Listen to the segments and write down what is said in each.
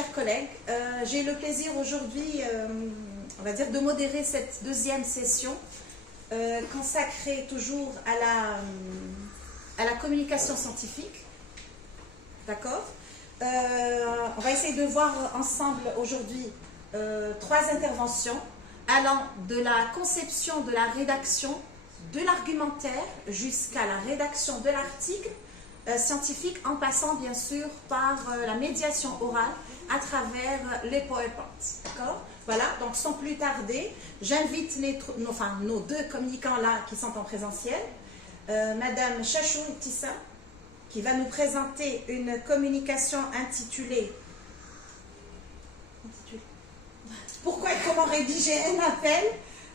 chers collègues. J'ai le plaisir aujourd'hui, on va dire, de modérer cette deuxième session consacrée toujours à la communication scientifique. D'accord? On va essayer de voir ensemble aujourd'hui 3 interventions allant de la conception de la rédaction de l'argumentaire jusqu'à la rédaction de l'article scientifique, en passant bien sûr par la médiation orale à travers les PowerPoints. D'accord? Voilà, donc sans plus tarder, j'invite nos 2 communicants là qui sont en présentiel, Madame Chachou Tissa, qui va nous présenter une communication intitulée Pourquoi et comment rédiger un appel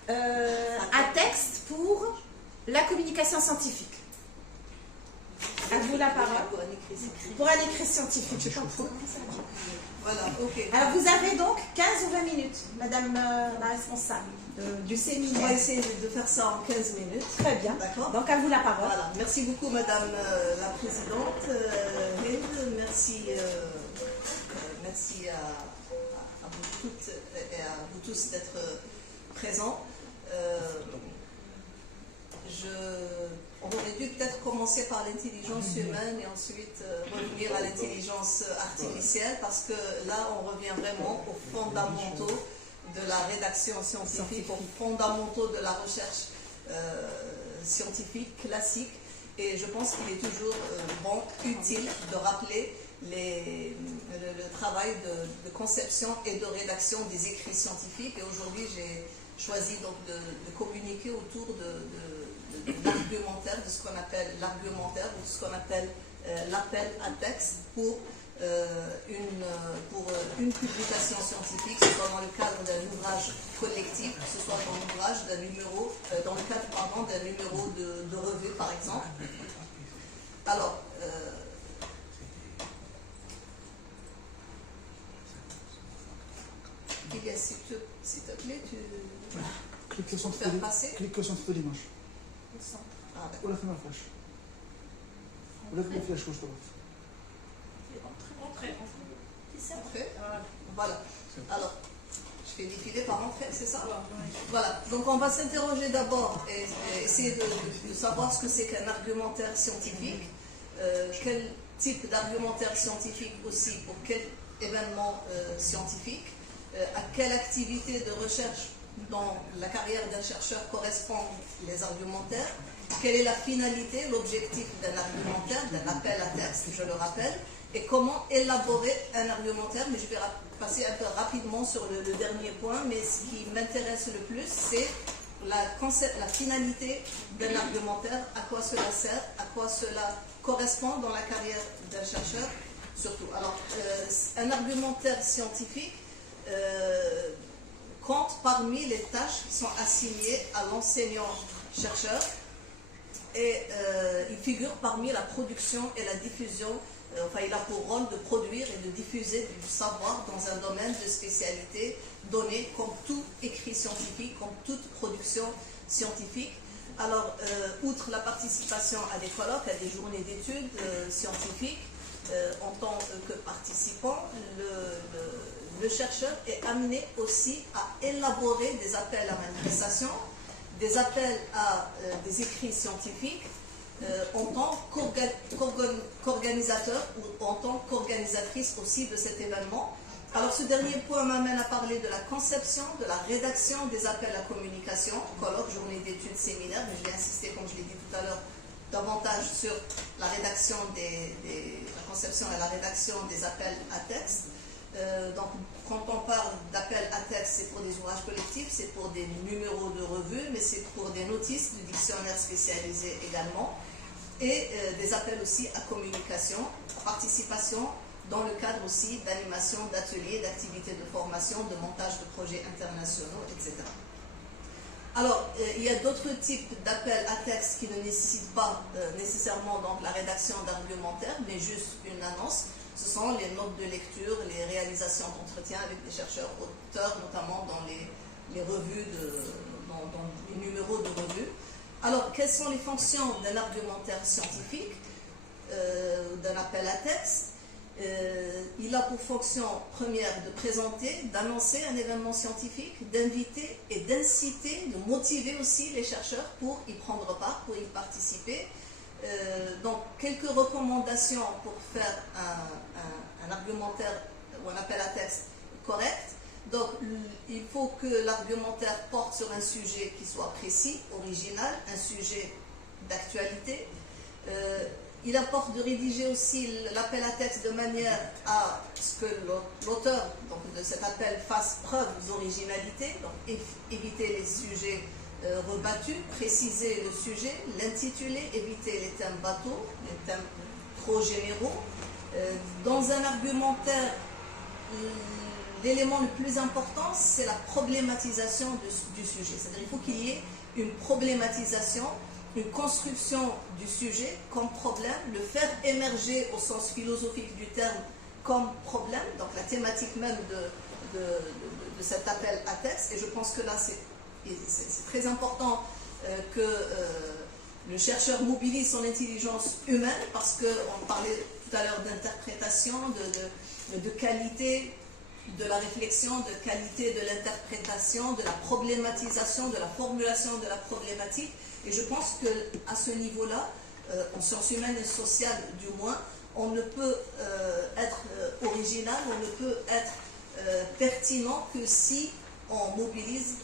à texte pour la communication scientifique. À vous la parole. Pour un écrit scientifique, je comprends. Voilà, ok. Alors vous avez donc 15 ou 20 minutes, Madame la responsable du séminaire. On va essayer de faire ça en 15 minutes. Très bien. D'accord. Donc à vous la parole. Voilà. Merci beaucoup, Madame la Présidente. Hind. Merci à vous toutes et à vous tous d'être présents. On aurait dû peut-être commencer par l'intelligence humaine et ensuite revenir à l'intelligence artificielle, parce que là, on revient vraiment aux fondamentaux de la rédaction scientifique, aux fondamentaux de la recherche scientifique classique. Et je pense qu'il est toujours utile de rappeler le travail de conception et de rédaction des écrits scientifiques. Et aujourd'hui, j'ai choisi donc de communiquer autour de l'argumentaire, de ce qu'on appelle l'argumentaire ou de ce qu'on appelle l'appel à texte pour une publication scientifique, que ce soit dans le cadre d'un ouvrage collectif, que ce soit dans l'ouvrage d'un numéro, dans le cadre d'un numéro de revue par exemple. Alors, s'il te plaît, tu peux faire passer. كليك sur l'image. ولا في الفلاش ولا في الفلاش واش ضربت Voilà. Alors, je fais défiler par entrée, c'est ça? Voilà. Donc, on va s'interroger d'abord et essayer de savoir ce que c'est qu'un argumentaire scientifique, quel type d'argumentaire scientifique aussi, pour quel événement scientifique, à quelle activité de recherche dans la carrière d'un chercheur correspondent les argumentaires, quelle est la finalité, l'objectif d'un argumentaire, d'un appel à texte, je le rappelle, et comment élaborer un argumentaire. Mais je vais passer un peu rapidement sur le dernier point, mais ce qui m'intéresse le plus, c'est la finalité d'un argumentaire, à quoi cela sert, à quoi cela correspond dans la carrière d'un chercheur, surtout. Alors, un argumentaire scientifique compte parmi les tâches qui sont assignées à l'enseignant-chercheur et il figure parmi la production et la diffusion. Enfin, il a pour rôle de produire et de diffuser du savoir dans un domaine de spécialité donné, comme tout écrit scientifique, comme toute production scientifique. Alors, outre la participation à des colloques, à des journées d'études scientifiques, en tant que participant, le chercheur est amené aussi à élaborer des appels à manifestation, des appels à des écrits scientifiques en tant qu'organisateur ou en tant qu'organisatrice aussi de cet événement. Alors ce dernier point m'amène à parler de la conception, de la rédaction des appels à communication, colloques, journées d'études, séminaires, mais je vais insister, comme je l'ai dit tout à l'heure, davantage sur la rédaction la conception et la rédaction des appels à texte. Donc, quand on parle d'appel à texte, c'est pour des ouvrages collectifs, c'est pour des numéros de revues, mais c'est pour des notices de dictionnaires spécialisés également, et des appels aussi à communication, à participation, dans le cadre aussi d'animation, d'ateliers, d'activités de formation, de montage de projets internationaux, etc. Alors, il y a d'autres types d'appels à texte qui ne nécessitent pas nécessairement donc, la rédaction d'argumentaires, mais juste une annonce. Ce sont les notes de lecture, les réalisations d'entretien avec des chercheurs auteurs, notamment dans les revues, dans les numéros de revues. Alors, quelles sont les fonctions d'un argumentaire scientifique, d'un appel à texte? Il a pour fonction première de présenter, d'annoncer un événement scientifique, d'inviter et d'inciter, de motiver aussi les chercheurs pour y prendre part, pour y participer. Donc, quelques recommandations pour faire un argumentaire ou un appel à texte correct. Donc, il faut que l'argumentaire porte sur un sujet qui soit précis, original, un sujet d'actualité. Il importe de rédiger aussi l'appel à texte de manière à ce que l'auteur de cet appel fasse preuve d'originalité, donc éviter les sujets rebattus, préciser le sujet, l'intituler, éviter les thèmes bateaux, les thèmes trop généraux. Dans un argumentaire, l'élément le plus important, c'est la problématisation du sujet. C'est-à-dire qu'il faut qu'il y ait une problématisation, une construction du sujet comme problème, le faire émerger au sens philosophique du terme comme problème, donc la thématique même de cet appel à texte. Et je pense que là, c'est très important que le chercheur mobilise son intelligence humaine, parce qu'on parlait tout à l'heure d'interprétation, de qualité de la réflexion, de qualité de l'interprétation, de la problématisation, de la formulation de la problématique. Et je pense qu'à ce niveau-là, en sciences humaines et sociales du moins, on ne peut être original, on ne peut être pertinent que si on mobilise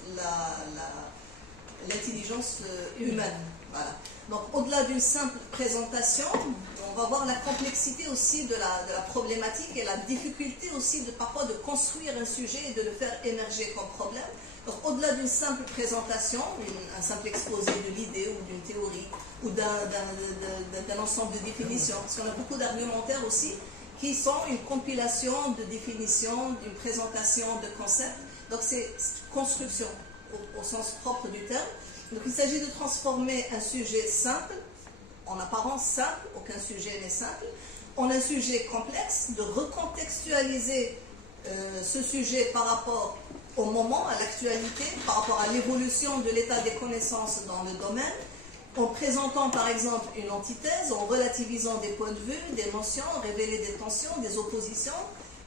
l'intelligence humaine. Voilà. Donc, au-delà d'une simple présentation, on va voir la complexité aussi de la problématique et la difficulté aussi parfois de construire un sujet et de le faire émerger comme problème. Donc, au-delà d'une simple présentation, un simple exposé de l'idée ou d'une théorie ou d'un ensemble de définitions, parce qu'on a beaucoup d'argumentaires aussi qui sont une compilation de définitions, d'une présentation de concepts. Donc, c'est construction au sens propre du terme. Donc, il s'agit de transformer un sujet simple, en apparence simple, aucun sujet n'est simple, en un sujet complexe, de recontextualiser ce sujet par rapport au moment, à l'actualité, par rapport à l'évolution de l'état des connaissances dans le domaine, en présentant par exemple une antithèse, en relativisant des points de vue, des notions, révéler des tensions, des oppositions,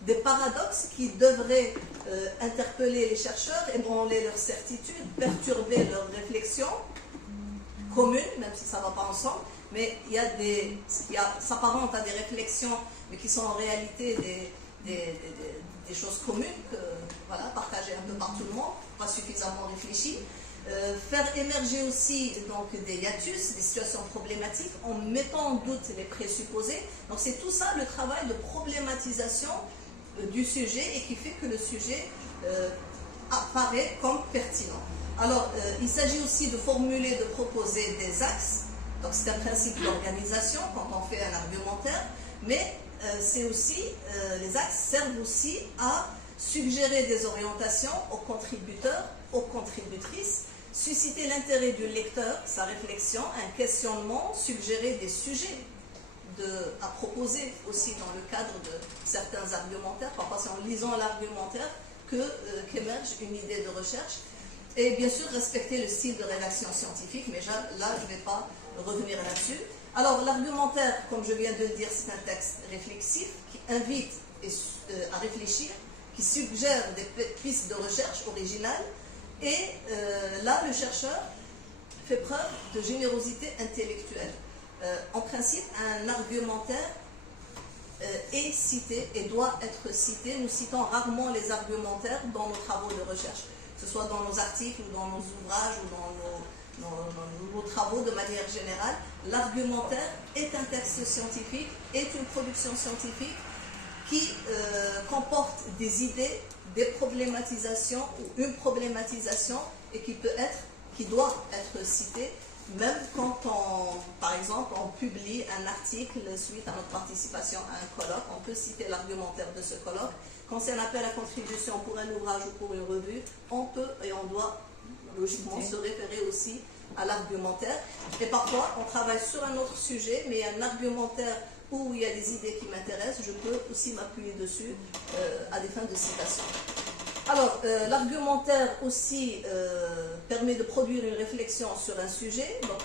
des paradoxes qui devraient interpeller les chercheurs, ébranler leurs certitudes, perturber leurs réflexions communes, même si ça ne va pas ensemble, mais il y a ce qui s'apparente à des réflexions, mais qui sont en réalité des choses communes, voilà, partagées un peu par tout le monde, pas suffisamment réfléchies. Faire émerger aussi donc, des hiatus, des situations problématiques, en mettant en doute les présupposés. Donc c'est tout ça le travail de problématisation du sujet et qui fait que le sujet apparaît comme pertinent. Alors, il s'agit aussi de formuler, de proposer des axes. Donc, c'est un principe d'organisation quand on fait un argumentaire, mais c'est aussi, les axes servent aussi à suggérer des orientations aux contributeurs, aux contributrices, susciter l'intérêt du lecteur, sa réflexion, un questionnement, suggérer des sujets à proposer aussi dans le cadre de certains argumentaires. Parfois, c'est en lisant l'argumentaire qu'émerge une idée de recherche. Et bien sûr, respecter le style de rédaction scientifique, mais là, je ne vais pas revenir là-dessus. Alors, l'argumentaire, comme je viens de le dire, c'est un texte réflexif qui invite à réfléchir, qui suggère des pistes de recherche originales. Et là, le chercheur fait preuve de générosité intellectuelle. En principe, un argumentaire est cité et doit être cité. Nous citons rarement les argumentaires dans nos travaux de recherche, que ce soit dans nos articles ou dans nos ouvrages ou dans nos travaux de manière générale. L'argumentaire est un texte scientifique, est une production scientifique qui comporte des idées, des problématisations ou une problématisation et qui doit être citée, même quand par exemple, on publie un article suite à notre participation à un colloque, on peut citer l'argumentaire de ce colloque. Quand c'est un appel à contribution pour un ouvrage ou pour une revue, on peut et on doit logiquement se référer aussi à l'argumentaire. Et parfois, on travaille sur un autre sujet, mais il y a un argumentaire où il y a des idées qui m'intéressent, je peux aussi m'appuyer dessus à des fins de citation. Alors, l'argumentaire aussi permet de produire une réflexion sur un sujet. Donc,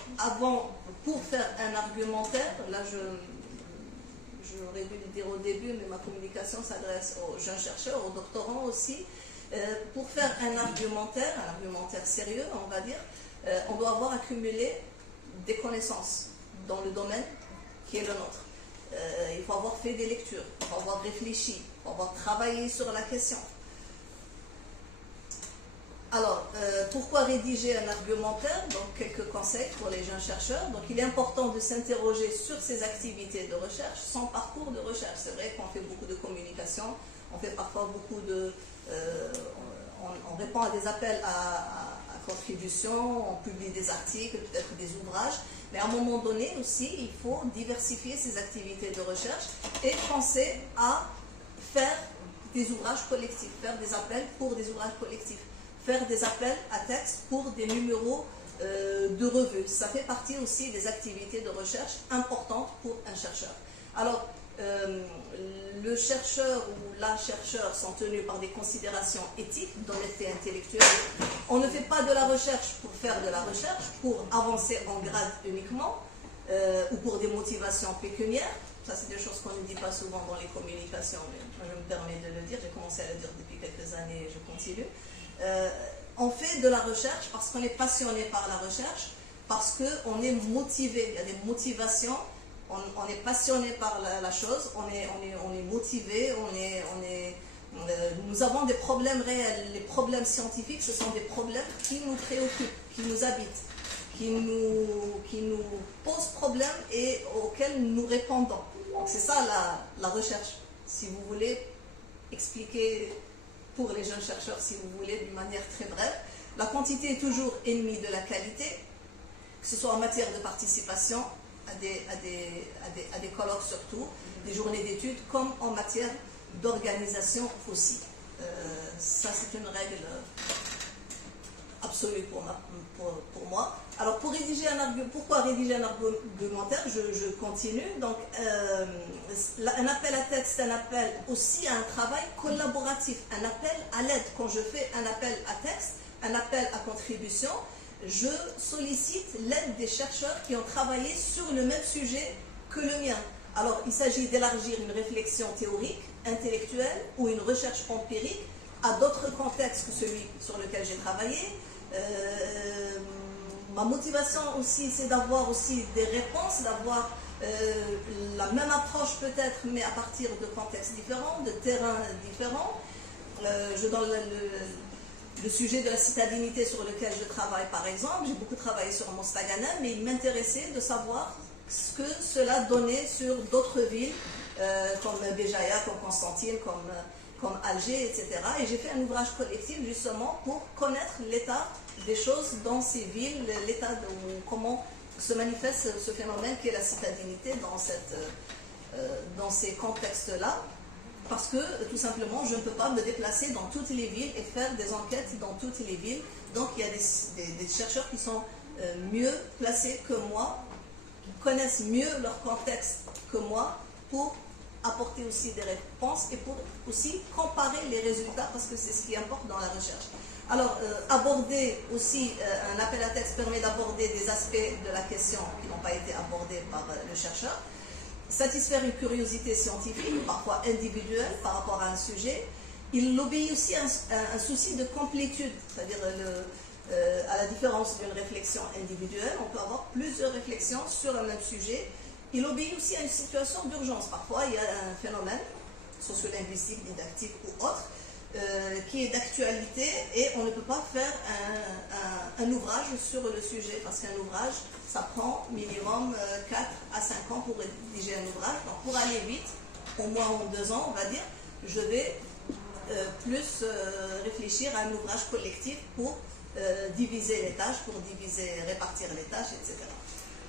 pour faire un argumentaire, là je j'aurais dû le dire au début, mais ma communication s'adresse aux jeunes chercheurs, aux doctorants aussi. Pour faire un argumentaire sérieux, on va dire, on doit avoir accumulé des connaissances dans le domaine qui est le nôtre. Il faut avoir fait des lectures, il faut avoir réfléchi, il faut avoir travaillé sur la question. Alors, pourquoi rédiger un argumentaire? Donc, quelques conseils pour les jeunes chercheurs. Donc, il est important de s'interroger sur ses activités de recherche, son parcours de recherche. C'est vrai qu'on fait beaucoup de communication, on fait parfois beaucoup de... on répond à des appels à contribution, on publie des articles, peut-être des ouvrages, mais à un moment donné aussi, il faut diversifier ses activités de recherche et penser à faire des ouvrages collectifs, faire des appels pour des ouvrages collectifs, faire des appels à texte pour des numéros de revues. Ça fait partie aussi des activités de recherche importantes pour un chercheur. Alors, le chercheur ou la chercheur sont tenus par des considérations éthiques, d'honnêteté intellectuelle. On ne fait pas de la recherche pour faire de la recherche, pour avancer en grade uniquement, ou pour des motivations pécuniaires. Ça, c'est des choses qu'on ne dit pas souvent dans les communications, mais je me permets de le dire. J'ai commencé à le dire depuis quelques années et je continue. On fait de la recherche parce qu'on est passionné par la recherche, parce qu'on est motivé. Il y a des motivations. On est passionné par la chose, on est motivé, nous avons des problèmes réels. Les problèmes scientifiques, ce sont des problèmes qui nous préoccupent, qui nous habitent, qui nous posent problème et auxquels nous répondons. C'est ça la recherche. Si vous voulez expliquer pour les jeunes chercheurs, si vous voulez, d'une manière très brève, la quantité est toujours ennemie de la qualité, que ce soit en matière de participation, à des colloques surtout, des journées d'études, comme en matière d'organisation aussi. Ça, c'est une règle absolue pour moi. Alors, pourquoi rédiger un argumentaire? Je continue. Donc, un appel à texte, c'est un appel aussi à un travail collaboratif, un appel à l'aide. Quand je fais un appel à texte, un appel à contribution, je sollicite l'aide des chercheurs qui ont travaillé sur le même sujet que le mien. Alors, il s'agit d'élargir une réflexion théorique, intellectuelle ou une recherche empirique à d'autres contextes que celui sur lequel j'ai travaillé. Ma motivation aussi, c'est d'avoir aussi des réponses, d'avoir la même approche peut-être, mais à partir de contextes différents, de terrains différents. Je donne le sujet de la citadinité sur lequel je travaille, par exemple. J'ai beaucoup travaillé sur Mostaganem, mais il m'intéressait de savoir ce que cela donnait sur d'autres villes, comme Béjaïa, comme Constantine, comme Alger, etc. Et j'ai fait un ouvrage collectif justement pour connaître l'état des choses dans ces villes, l'état de comment se manifeste ce phénomène qui est la citadinité dans ces contextes-là. Parce que, tout simplement, je ne peux pas me déplacer dans toutes les villes et faire des enquêtes dans toutes les villes. Donc, il y a des chercheurs qui sont mieux placés que moi, qui connaissent mieux leur contexte que moi, pour apporter aussi des réponses et pour aussi comparer les résultats, parce que c'est ce qui importe dans la recherche. Alors, aborder aussi, un appel à texte permet d'aborder des aspects de la question qui n'ont pas été abordés par le chercheur. Satisfaire une curiosité scientifique, parfois individuelle, par rapport à un sujet. Il obéit aussi à un souci de complétude, c'est-à-dire à la différence d'une réflexion individuelle, on peut avoir plusieurs réflexions sur un même sujet. Il obéit aussi à une situation d'urgence. Parfois, il y a un phénomène sociolinguistique, didactique ou autre, qui est d'actualité et on ne peut pas faire un ouvrage sur le sujet, parce qu'un ouvrage, ça prend minimum 4 à 5 ans pour rédiger un ouvrage. Donc pour aller vite, au moins en 2 ans, on va dire, je vais plus réfléchir à un ouvrage collectif pour diviser les tâches, pour répartir les tâches, etc.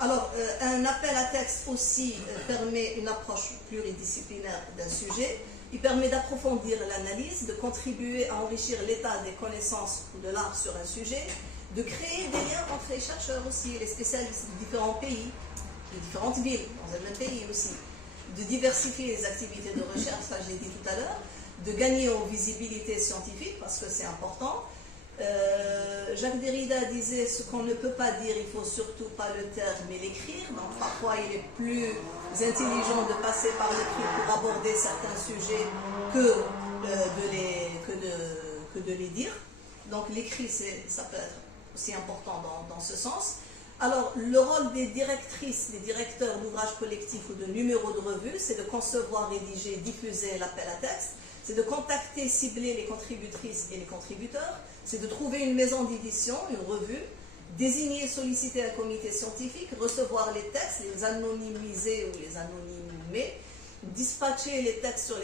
Alors, un appel à texte aussi permet une approche pluridisciplinaire d'un sujet. Il permet d'approfondir l'analyse, de contribuer à enrichir l'état des connaissances ou de l'art sur un sujet, de créer des liens entre les chercheurs aussi, les spécialistes de différents pays, de différentes villes, dans un même pays aussi, de diversifier les activités de recherche, ça je l'ai dit tout à l'heure, de gagner en visibilité scientifique, parce que c'est important, Jacques Derrida disait ce qu'on ne peut pas dire, il faut surtout pas le taire mais l'écrire. Donc parfois il est plus intelligent de passer par l'écrit pour aborder certains sujets que de les dire. Donc l'écrit, ça peut être aussi important dans ce sens. Alors le rôle des directrices, des directeurs d'ouvrages collectifs ou de numéros de revue, c'est de concevoir, rédiger, diffuser l'appel à texte. C'est de contacter, cibler les contributrices et les contributeurs. C'est de trouver une maison d'édition, une revue, désigner, solliciter un comité scientifique, recevoir les textes, les anonymiser ou les anonymer, dispatcher les textes sur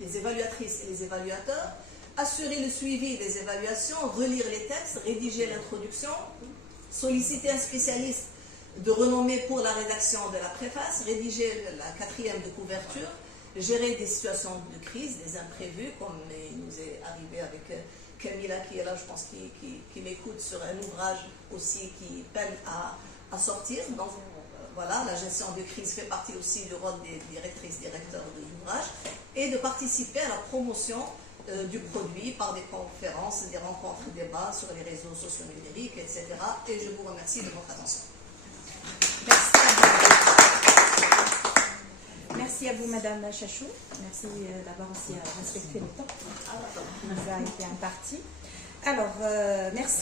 les évaluatrices et les évaluateurs, assurer le suivi des évaluations, relire les textes, rédiger l'introduction, solliciter un spécialiste de renommée pour la rédaction de la préface, rédiger la 4e de couverture, gérer des situations de crise, des imprévus, comme il nous est arrivé avec Camilla qui est là, je pense, qui m'écoute sur un ouvrage aussi qui peine à sortir. Donc voilà, la gestion de crise fait partie aussi du rôle des directrices, directeurs de l'ouvrage, et de participer à la promotion du produit par des conférences, des rencontres, des débats sur les réseaux sociaux numériques, etc. Et je vous remercie de votre attention. Merci à vous. Merci à vous, Madame Chachou. Merci d'avoir aussi respecté le temps qui nous a été imparti. Alors, merci.